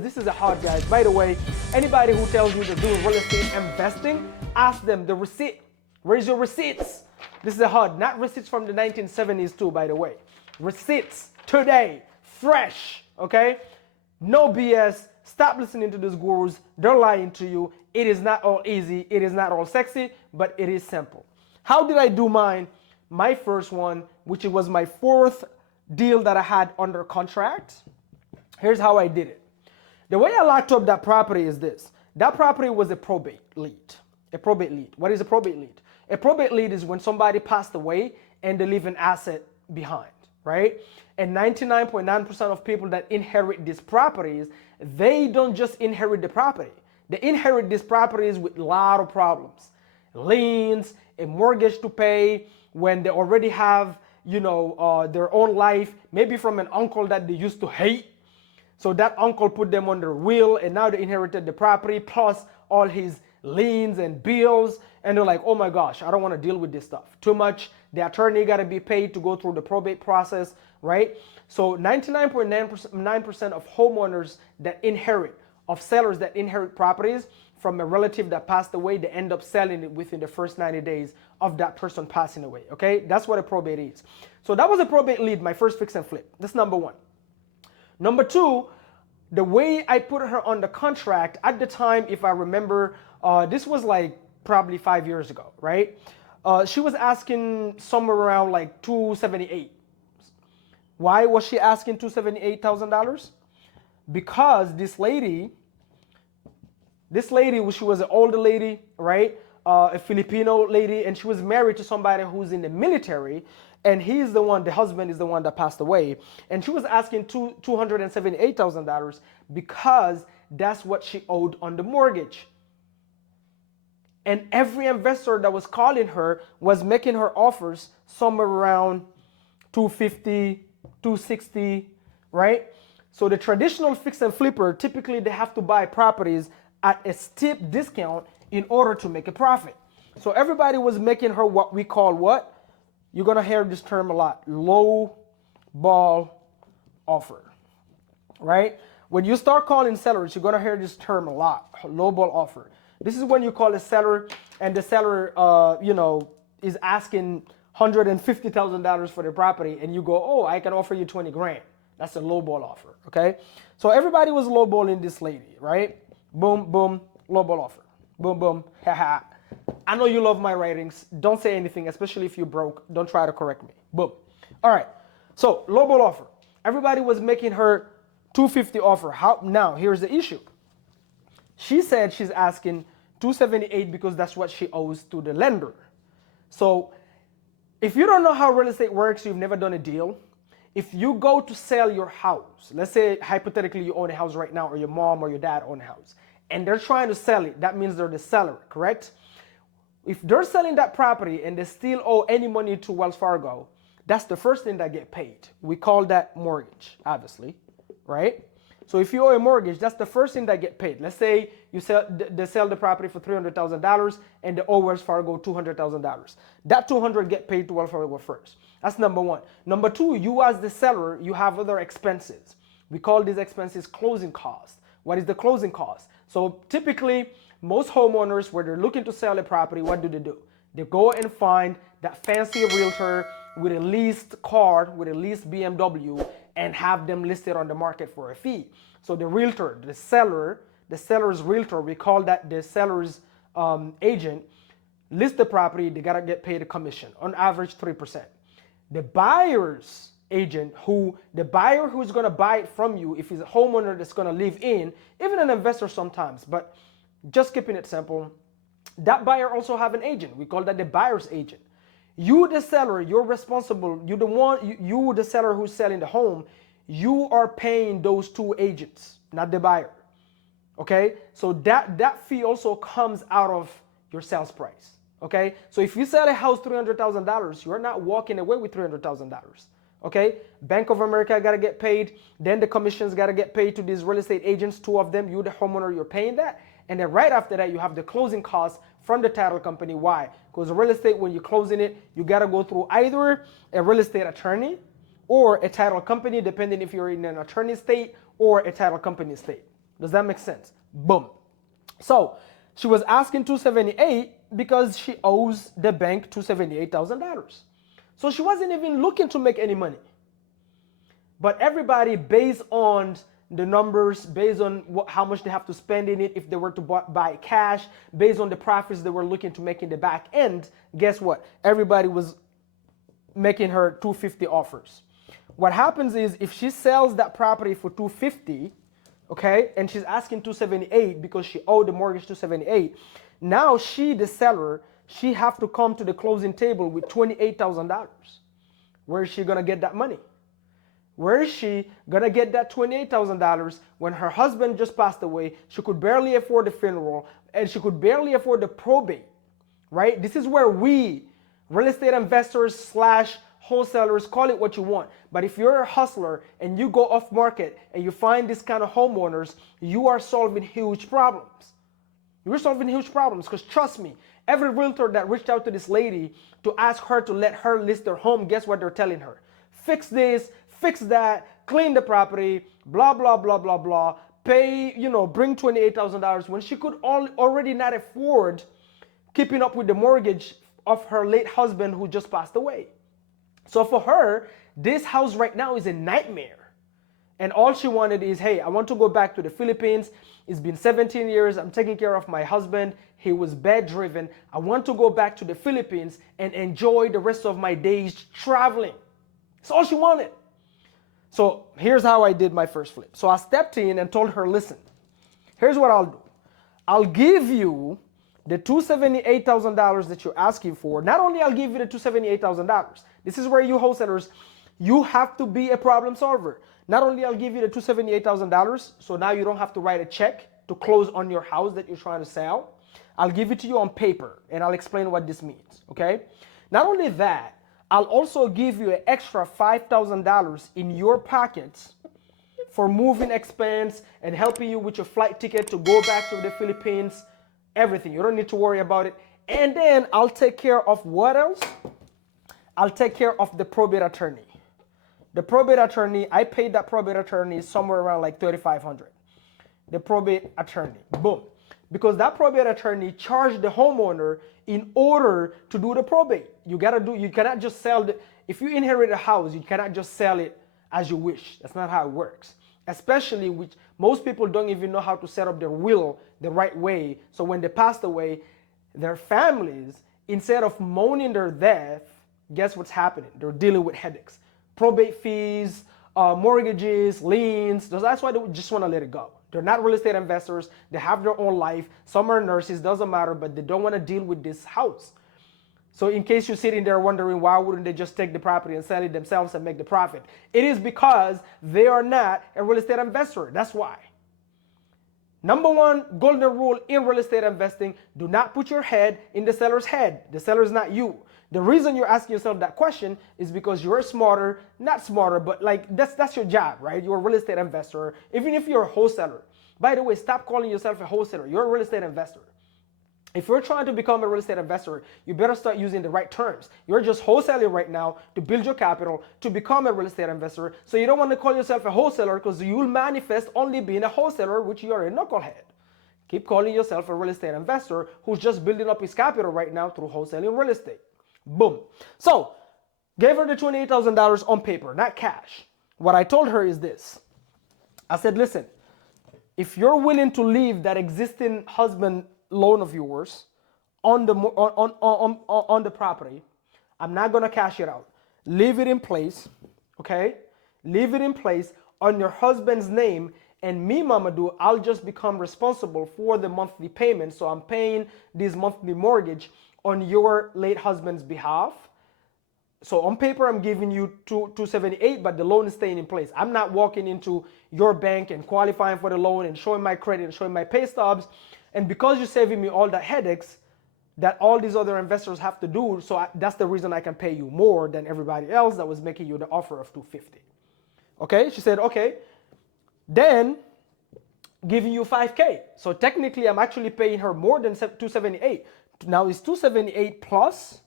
This is a hard, guys. By the way, anybody who tells you they're doing real estate investing, ask them the receipt. Where's your receipts? This is a hard, not receipts from the 1970s too, by the way. Receipts today, fresh, okay? No BS. Stop listening to these gurus. They're lying to you. It is not all easy. It is not all sexy, but it is simple. How did I do mine? My first one, which was my fourth deal that I had under contract. Here's how I did it. The way I locked up that property is this. That property was a probate lead. A probate lead. What is a probate lead? A probate lead is when somebody passed away and they leave an asset behind, right? And 99.9% of people that inherit these properties, they don't just inherit the property. They inherit these properties with a lot of problems. Liens, a mortgage to pay, when they already have, their own life, maybe from an uncle that they used to hate. So that uncle put them on their will and now they inherited the property plus all his liens and bills. And they're like, oh my gosh, I don't want to deal with this stuff. Too much. The attorney got to be paid to go through the probate process, right? So 99.9% of homeowners that inherit, of sellers that inherit properties from a relative that passed away, they end up selling it within the first 90 days of that person passing away, okay? That's what a probate is. So that was a probate lead, my first fix and flip. That's number one. Number two, the way I put her on the contract at the time, if I remember, this was like probably 5 years ago, right? She was asking somewhere around like $278,000. Why was she asking $278,000? Because this lady, she was an older lady, right? A Filipino lady, and she was married to somebody who's in the military, and he's the one, the husband is the one that passed away. And she was asking $278,000 because that's what she owed on the mortgage. And every investor that was calling her was making her offers somewhere around $250,000, $260,000, right? So the traditional fix and flipper, typically they have to buy properties at a steep discount in order to make a profit. So everybody was making her what we call what? You're gonna hear this term a lot, low ball offer, right? When you start calling sellers, you're gonna hear this term a lot, low ball offer. This is when you call a seller and the seller, is asking $150,000 for the property and you go, oh, I can offer you 20 grand. That's a low ball offer, okay? So everybody was low balling this lady, right? Boom, boom, low ball offer. Boom, boom, haha. I know you love my writings. Don't say anything, especially if you're broke. Don't try to correct me. Boom. All right. So low ball offer. Everybody was making her $250 offer. How? Now, here's the issue. She said she's asking $278 because that's what she owes to the lender. So if you don't know how real estate works, you've never done a deal. If you go to sell your house, let's say hypothetically you own a house right now, or your mom or your dad own a house, and they're trying to sell it, that means they're the seller, correct? If they're selling that property and they still owe any money to Wells Fargo, that's the first thing that get paid. We call that mortgage, obviously, right? So if you owe a mortgage, that's the first thing that get paid. Let's say they sell the property for $300,000 and they owe Wells Fargo $200,000. That $200,000 get paid to Wells Fargo first. That's number one. Number two, you as the seller, you have other expenses. We call these expenses closing costs. What is the closing cost? So typically, most homeowners, where they're looking to sell a property, what do? They go and find that fancy realtor with a leased car, with a leased BMW, and have them listed on the market for a fee. So the realtor, the seller's realtor, we call that the seller's agent, list the property, they gotta get paid a commission, on average 3%. The buyer's agent, the buyer who's gonna buy it from you, if he's a homeowner that's gonna live in, even an investor sometimes, but just keeping it simple, that buyer also have an agent. We call that the buyer's agent. You, the seller, you're responsible. You're the one, you, the seller who's selling the home, you are paying those two agents, not the buyer. Okay? So that fee also comes out of your sales price. Okay? So if you sell a house $300,000, you're not walking away with $300,000. Okay? Bank of America got to get paid. Then the commissions got to get paid to these real estate agents, two of them. You, the homeowner, you're paying that. And then right after that, you have the closing costs from the title company. Why? Because real estate, when you're closing it, you got to go through either a real estate attorney or a title company, depending if you're in an attorney state or a title company state. Does that make sense? Boom. So she was asking 278 because she owes the bank $278,000. So she wasn't even looking to make any money. But everybody, based on the numbers, based on how much they have to spend in it, if they were to buy cash, based on the profits they were looking to make in the back end, guess what? Everybody was making her 250 offers. What happens is if she sells that property for 250, okay, and she's asking 278 because she owed the mortgage 278, now she, the seller, she have to come to the closing table with $28,000. Where is she gonna get that money? Where is she gonna get that $28,000 when her husband just passed away? She could barely afford the funeral and she could barely afford the probate, right? This is where we, real estate investors slash wholesalers, call it what you want. But if you're a hustler and you go off market and you find this kind of homeowners, you are solving huge problems. You're solving huge problems because trust me, every realtor that reached out to this lady to ask her to let her list their home, guess what they're telling her? Fix this, fix that, clean the property, blah, blah, blah, blah, blah, pay, bring $28,000 when she could already not afford keeping up with the mortgage of her late husband who just passed away. So for her, this house right now is a nightmare. And all she wanted is, hey, I want to go back to the Philippines. It's been 17 years. I'm taking care of my husband. He was bedridden. I want to go back to the Philippines and enjoy the rest of my days traveling. That's all she wanted. So here's how I did my first flip. So I stepped in and told her, listen, here's what I'll do. I'll give you the $278,000 that you're asking for. Not only I'll give you the $278,000. This is where you wholesalers, you have to be a problem solver. Not only I'll give you the $278,000, so now you don't have to write a check to close on your house that you're trying to sell. I'll give it to you on paper, and I'll explain what this means, okay? Not only that, I'll also give you an extra $5,000 in your pockets for moving expense and helping you with your flight ticket to go back to the Philippines, everything. You don't need to worry about it. And then I'll take care of what else? I'll take care of the probate attorney. The probate attorney, I paid that probate attorney somewhere around like $3,500. The probate attorney, boom. Because that probate attorney charged the homeowner in order to do the probate. You cannot just sell if you inherit a house, you cannot just sell it as you wish. That's not how it works. Especially which most people don't even know how to set up their will the right way. So when they passed away, their families, instead of mourning their death, guess what's happening? They're dealing with headaches. Probate fees, mortgages, liens. That's why they just want to let it go. They're not real estate investors. They have their own life. Some are nurses, doesn't matter, but they don't want to deal with this house. So in case you're sitting there wondering why wouldn't they just take the property and sell it themselves and make the profit? It is because they are not a real estate investor. That's why. Number one golden rule in real estate investing, do not put your head in the seller's head. The seller is not you. The reason you're asking yourself that question is because you're smarter, not smarter, but like that's your job, right? You're a real estate investor, even if you're a wholesaler. By the way, stop calling yourself a wholesaler. You're a real estate investor. If you're trying to become a real estate investor, you better start using the right terms. You're just wholesaling right now to build your capital to become a real estate investor. So you don't want to call yourself a wholesaler because you'll manifest only being a wholesaler, which you're a knucklehead. Keep calling yourself a real estate investor who's just building up his capital right now through wholesaling real estate. Boom. So, gave her the $28,000 on paper, not cash. What I told her is this. I said, listen, if you're willing to leave that existing husband loan of yours on the property, I'm not going to cash it out. Leave it in place, okay? Leave it in place on your husband's name, and me, Mamadou, I'll just become responsible for the monthly payment. So I'm paying this monthly mortgage on your late husband's behalf. So on paper, I'm giving you $278, but the loan is staying in place. I'm not walking into your bank and qualifying for the loan and showing my credit and showing my pay stubs. And because you're saving me all the headaches that all these other investors have to do, so that's the reason I can pay you more than everybody else that was making you the offer of $250. Okay, she said, okay, then giving you $5K. So technically, I'm actually paying her more than $278. Now it's $278 plus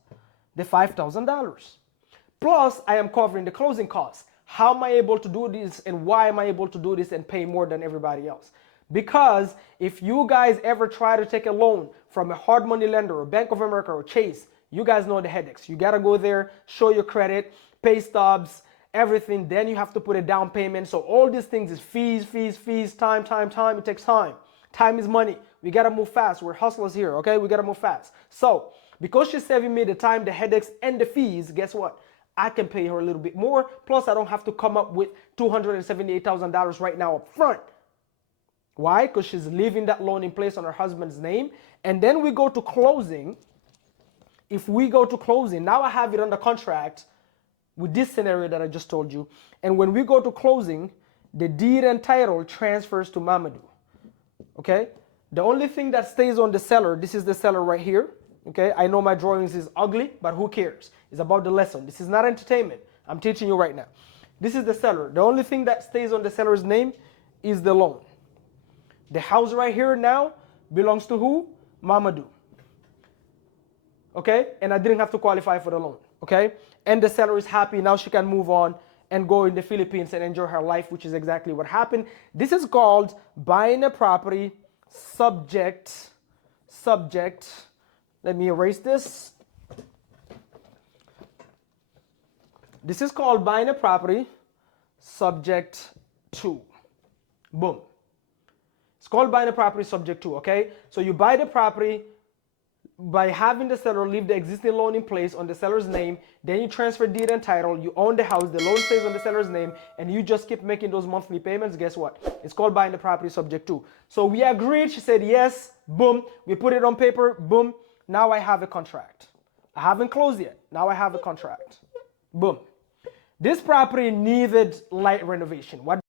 the $5,000. Plus, I am covering the closing costs. How am I able to do this and why am I able to do this and pay more than everybody else? Because if you guys ever try to take a loan from a hard money lender or Bank of America or Chase, you guys know the headaches. You gotta go there, show your credit, pay stubs, everything. Then you have to put a down payment. So all these things is fees, time. It takes time. Time is money. We gotta move fast. We're hustlers here, okay? We gotta move fast. So because she's saving me the time, the headaches, and the fees, guess what? I can pay her a little bit more. Plus, I don't have to come up with $278,000 right now up front. Why? Because she's leaving that loan in place on her husband's name. And then we go to closing. If we go to closing, now I have it under contract with this scenario that I just told you. And when we go to closing, the deed and title transfers to Mamadou. Okay? The only thing that stays on the seller, this is the seller right here. Okay? I know my drawings is ugly, but who cares? It's about the lesson. This is not entertainment. I'm teaching you right now. This is the seller. The only thing that stays on the seller's name is the loan. The house right here now belongs to who? Mamadou. Okay? And I didn't have to qualify for the loan. Okay? And the seller is happy. Now she can move on and go in the Philippines and enjoy her life, which is exactly what happened. This is called buying a property subject. Let me erase this. This is called buying a property subject to. Boom. It's called buying a property subject to, okay? So you buy the property by having the seller leave the existing loan in place on the seller's name, then you transfer deed and title, you own the house, the loan stays on the seller's name, and you just keep making those monthly payments. Guess what? It's called buying the property subject to. So we agreed, she said yes, boom, we put it on paper, boom, now I have a contract. I haven't closed yet, now I have a contract. Boom. This property needed light renovation. What